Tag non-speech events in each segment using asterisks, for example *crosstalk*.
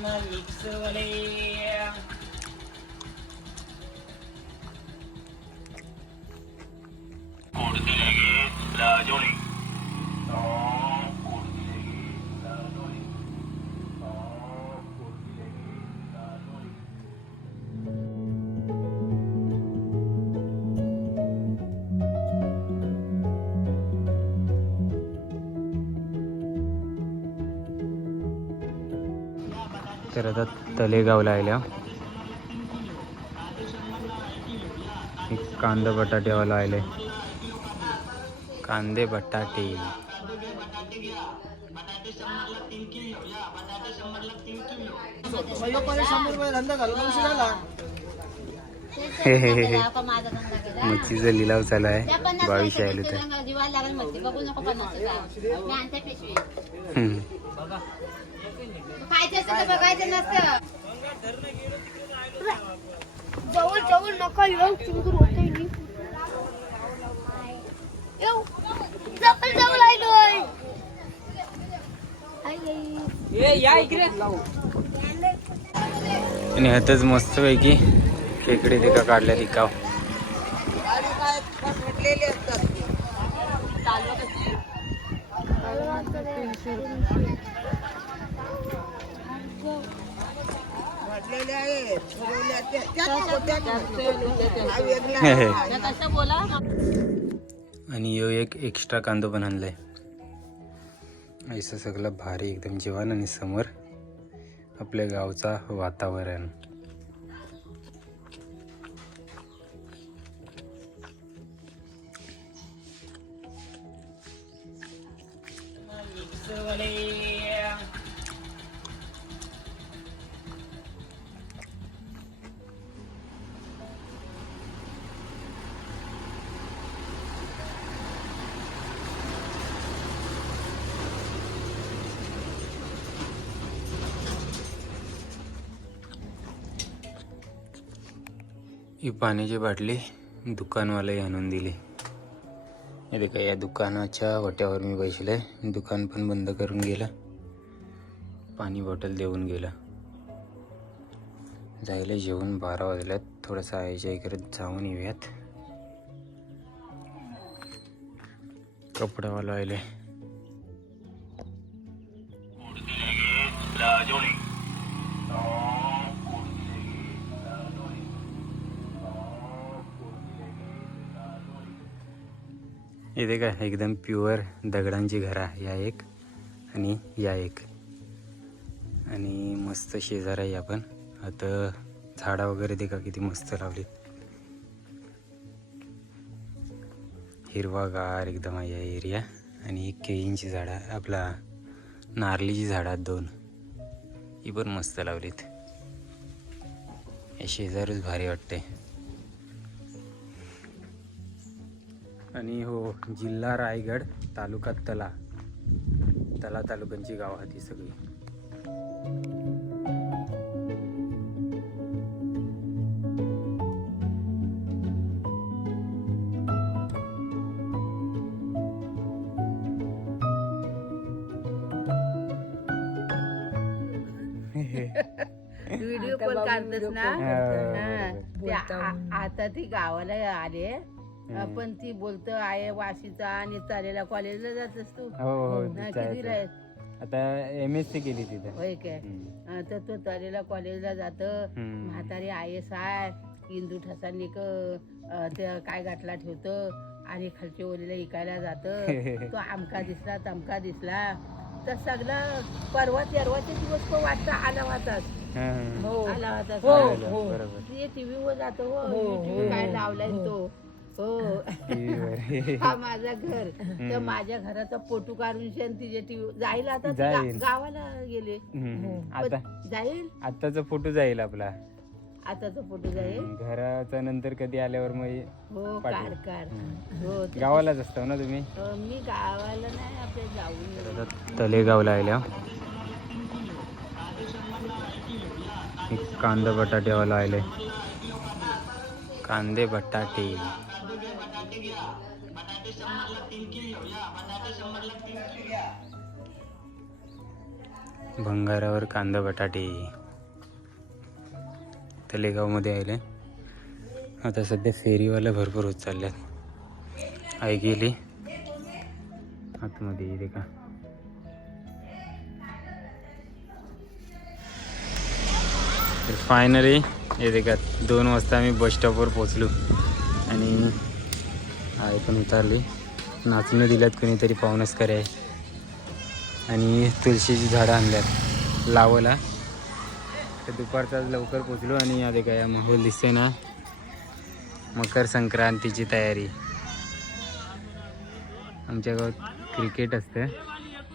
ഉണ്ടാക്കുന്ന മിക്സ് പോലെ കൂടുതലേക്ക് तर आता तलेगावला आल्या एक कांदा बटाट्यावाला आले कांदे बटाटे. हे मच्छीचा लिलाव चालू आहे. बावीस आले तर. जवळ जवळ नका येऊ. चिंगूर होते येऊ. जवळ जवळ आलोय आणि ह्यातच मस्त पैकी खेकडे तिका काढल्या तिकाव आणि यो एक एक्स्ट्रा कांदो पण आणलाय. असं सगळं भारी एकदम जेवण आणि समोर आपल्या गावचा वातावरण. ही पाण्याची बाटली दुकानवालाही आणून दिली. हे देखा या दुकानाच्या वट्यावर मी बसले. दुकान पण बंद करून गेलं. पाणी बॉटल देऊन गेलं. जायला जेवण बारा वाजल्यात. थोडंसं आईच्या इकडे जाऊन येऊयात. कपड्यावाला आले इथे का एकदम प्युअर दगडांची घरं आहे या एक आणि या एक. आणि मस्त शेजार आहे आपण आता झाडं वगैरे देखा का किती मस्त लावली. हिरवागार एकदम आहे या एरिया आणि एक केळींची झाडं आहे. आपला नारळीची झाडं आहेत दोन. ही पण मस्त लावलीत. हे शेजारच भारी वाटते आणि हो जिल्हा रायगड तालुका तला. तला तालुक्यांची गाव आहेत ही सगळी. व्हिडिओ कॉल काढतस ना. ते आता ती गावाला आले पण ती बोलतो आहे वाशीचा आणि चालेला कॉलेजला जातस तू हो हो हा, किती आता एम एस सी केली तिथं. होय काय? हम्म. हा, तर तो चालेला कॉलेजला जात. हम्म. म्हातारी आय एस आहे इंदू ठसानिक ते काय गाठला ठेवतो आणि खालच्या ओलीला इकायला जात. *laughs* तो आमका दिसला तमका दिसला. तर सगळं परवा तेरवाचे दिवस तो वाटता आला होताच हा, हा. आला होताच बरोबर. ते टीव्ही वर जातो हो. YouTube काय लावलाय तो. हो. *laughs* हा माझा घर. तर माझ्या घराचा फोटो काढून शेण तिचे टीव्ही जाईल आता ती जाईल. गावाला गेले. हम्म. आता जाईल? आताचा फोटो जाईल आपला. आताचा फोटो जाईल? हम्म. घराचा नंतर कधी आल्यावर मग हो पाठवू. काढ. काढ हो ते- गावालाच असतो ना तुम्ही? मी गावाला नाही आपल्या जाऊन तलेगावला आल्या. कांदा बटाट्यावाला आले. कांदे बटाटे. भंगारावर कांदा बटाटे. तलेगावमध्ये आले. आता सध्या फेरीवाल्या भरपूर होत चालल्यात. आई गेली. आतमध्ये येते का? तर फायनली येते का? दोन वाजता आम्ही बस स्टॉपवर पोचलो आणि आई पण उतारली. नाचणं दिल्यात कोणीतरी पाहुणच करायचं आणि तुळशीची झाडं आणल्यात लावायला. तर दुपारचा आज लवकर पोचलो आणि या काय माहोल दिसते ना. मकर संक्रांतीची तयारी. आमच्या गावात क्रिकेट असतं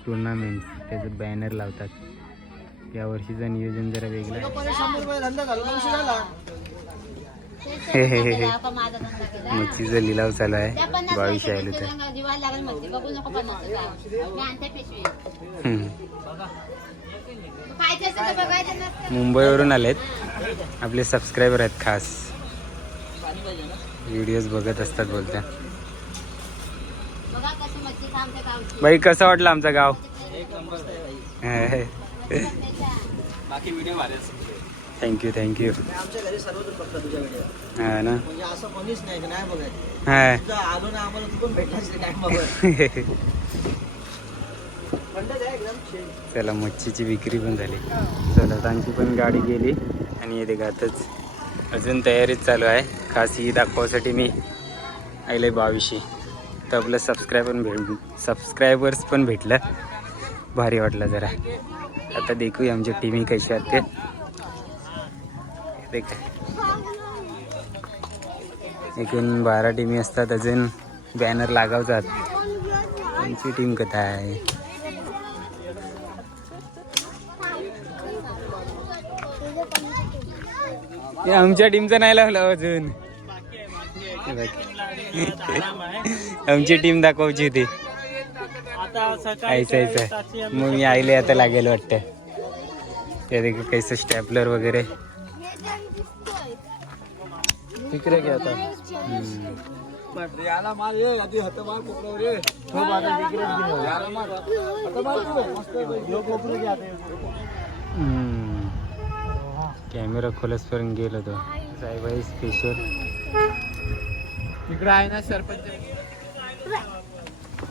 टुर्नामेंट त्याचं बॅनर लावतात. यावर्षीचं नियोजन जरा वेगळं हे, हे, हे, हे. मच्छीचा लिलाव चालू आहे. बावीस आले तर. मुंबईवरून आलेत. आपले सबस्क्रायबर आहेत खास. व्हिडिओज बघत असतात बोलत्या. बाई कसं वाटलं आमचं गाव? बाकी व्हिडिओ भारी थँक्यू थँक्यू आमच्या घरी सर्वच बघतात तुझ्या व्हिडिओ हा ना? म्हणजे असं कोणीच नाही की नाही बघत हा. तुझं आलो ना आम्हाला तू पण भेटायचं टाइम बघत. *laughs* म्हणतात आहे एकदम chill. चला मच्छीची विक्री पण झाली. चला त्यांची पण गाडी गेली आणि येते गातच अजून तयारीच चालू आहे. खास ही दाखवासाठी मी आले बावीसशे. तर आपलं सबस्क्रायबर भेट सबस्क्रायबर्स पण भेटलं. भारी वाटलं जरा. आता देखूया आमच्या टीमी कशी आहेत ते. ते एकूण बारा टीमी असतात अजून बॅनर लागवतात. त्यांची टीम कथा आहे. हे आमच्या टीमचं नाही लावलं अजून. आमची टीम दाखवायची होती. आयचं आयचं मग मी आईले आता लागेल वाटतं. त्या देखील काहीच स्टॅपलर वगैरे. तिकडे घे आता. मार ये आधी हात मार कोपऱ्यावर ये. बाबा तिकडे घे याला मार. हात मार तू. मस्त कोपरे. कॅमेरा खोलसपर्यंत गेलो तो. साईबाई स्पेशल तिकडे आहे ना सरपंच.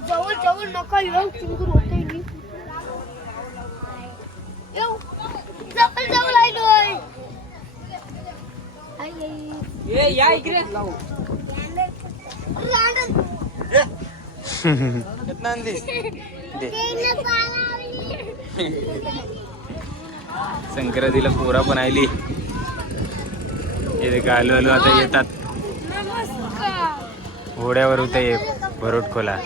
जवळ जवळ नका येऊ चिंगूर होते येऊ जवळ जवळ आलोय आई, आई. या इकडे दे संक्रांतीला पोरा पण आली हे आलो आता येतात होड्यावर घोड्यावर होतं भरोट खोला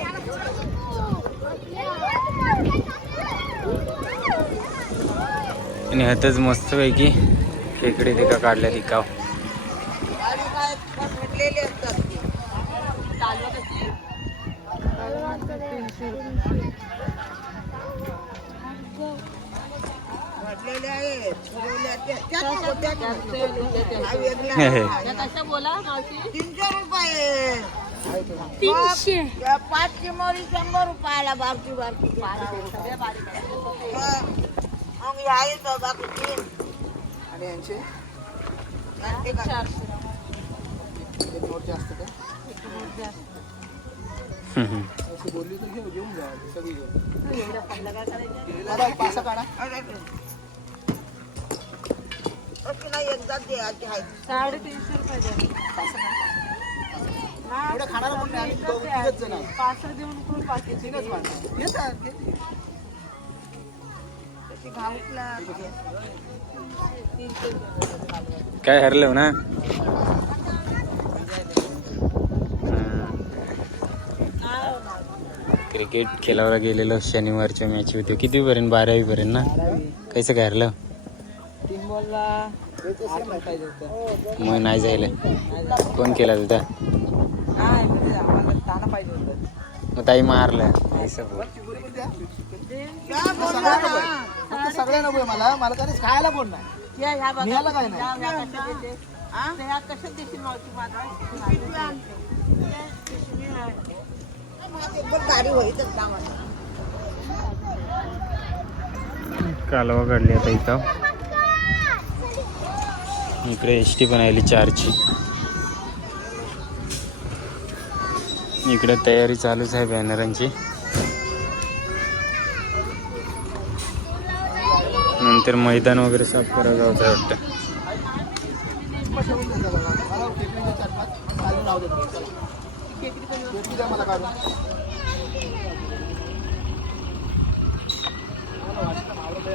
आणि हातच मस्तपैकी खेकडे तिका काढल्या तिकाव दिकाव कशा बोला मावशी? तीनशे रुपये. तीनशे. या पाच चिमोरी शंभर रुपयाला बारकी बारकी हं. मग या आहेत बाबा किती आणि यांचे? यांचे जास्त बोलली तर घेऊ घेऊन जा सगळी घेऊ मला पासा काढा. अरे ते. अशी नाही एकदाच द्यायची आहे साडेतीनशे रुपये एवढं खाणार पण नाही आम्ही दोघं तिघंच जण आहोत. पाचशे देऊन कोण पाचशे तीनच माणसं. घाऊकला काय हरलं ना? क्रिकेट खेळायला गेलेलो शनिवारच्या मॅच होती. किती पर्यंत बारावी पर्यंत ना? कैसे काय हरलं मग नाही जायला. कोण केला तुझा मग ताई मारलं. सगळ्यांना मला. मला कधीच खायला कोण नाही. कालवा काढली आता इथं. इकडे एस टी पण आली चारची. इकडे तयारी चालूच आहे बॅनरांची. नंतर मैदान वगैरे साफ करायला जायचं वाटतं? जाऊ देते द्या मला काढून आवडत आहे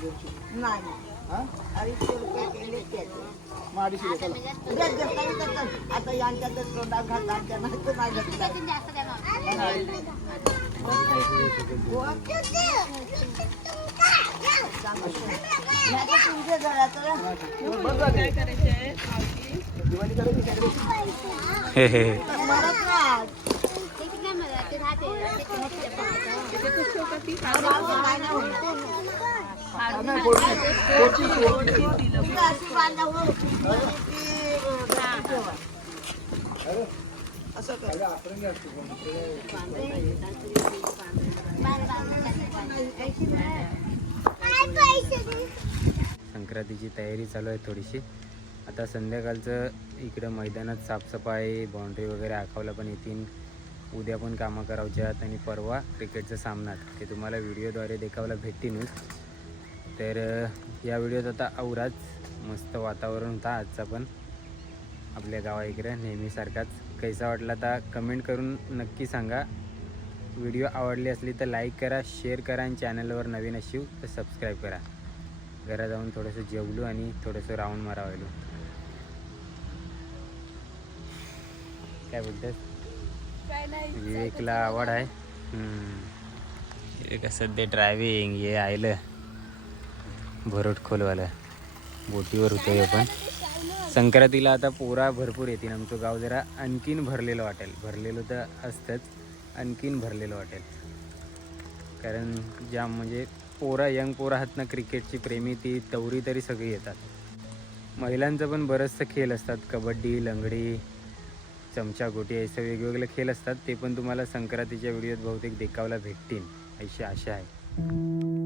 अगोदरची रुपये केले त्याचे मग आता यांच्यातच तोंडात घालता त्यांना नाही तुमच्या जळाचं मला ते ते संक्रांतीची तयारी चालू आहे थोडीशी. आता संध्याकाळचं इकडं मैदानात साफसफाई बाउंड्री वगैरे आखावला पण येतील. उद्या पण कामं करावच्यात आणि परवा क्रिकेटचा सामना. ते तुम्हाला व्हिडिओद्वारे देखावला भेटतीलच तर या व्हिडिओत आता औराच मस्त वातावरण होता आजचा पण. आपल्या गावा इकडे नेहमीसारखाच. कैसा वाटला तर कमेंट करून नक्की सांगा. व्हिडिओ आवडली असली तर लाईक करा शेअर करा आणि चॅनलवर नवीन अशीव तर सबस्क्राईब करा. घरा जाऊन थोडंसं जेवलो आणि थोडंसं राऊंड मारावलो काय बोलतात विवेकला आवड आहे? सध्या ड्रायव्हिंग हे आयलं. भरट खोलवाला बोटीवर होतो आहे आपण संक्रांतीला आता पोरा भरपूर येतील. आमचं गाव जरा आणखीन भरलेलं वाटेल. भरलेलं तर असतंच. आणखीन भरलेलं वाटेल. कारण ज्या म्हणजे पोरा यंग पोरा आहात ना क्रिकेटची प्रेमी ती तवरी तरी सगळी येतात. महिलांचं पण बरंचसं खेळ असतात. कबड्डी लंगडी चमचा गोटी असे वेगवेगळे खेळ असतात. ते पण तुम्हाला संक्रांतीच्या व्हिडिओत बहुतेक देखावला भेटतील. अशी आशा आहे.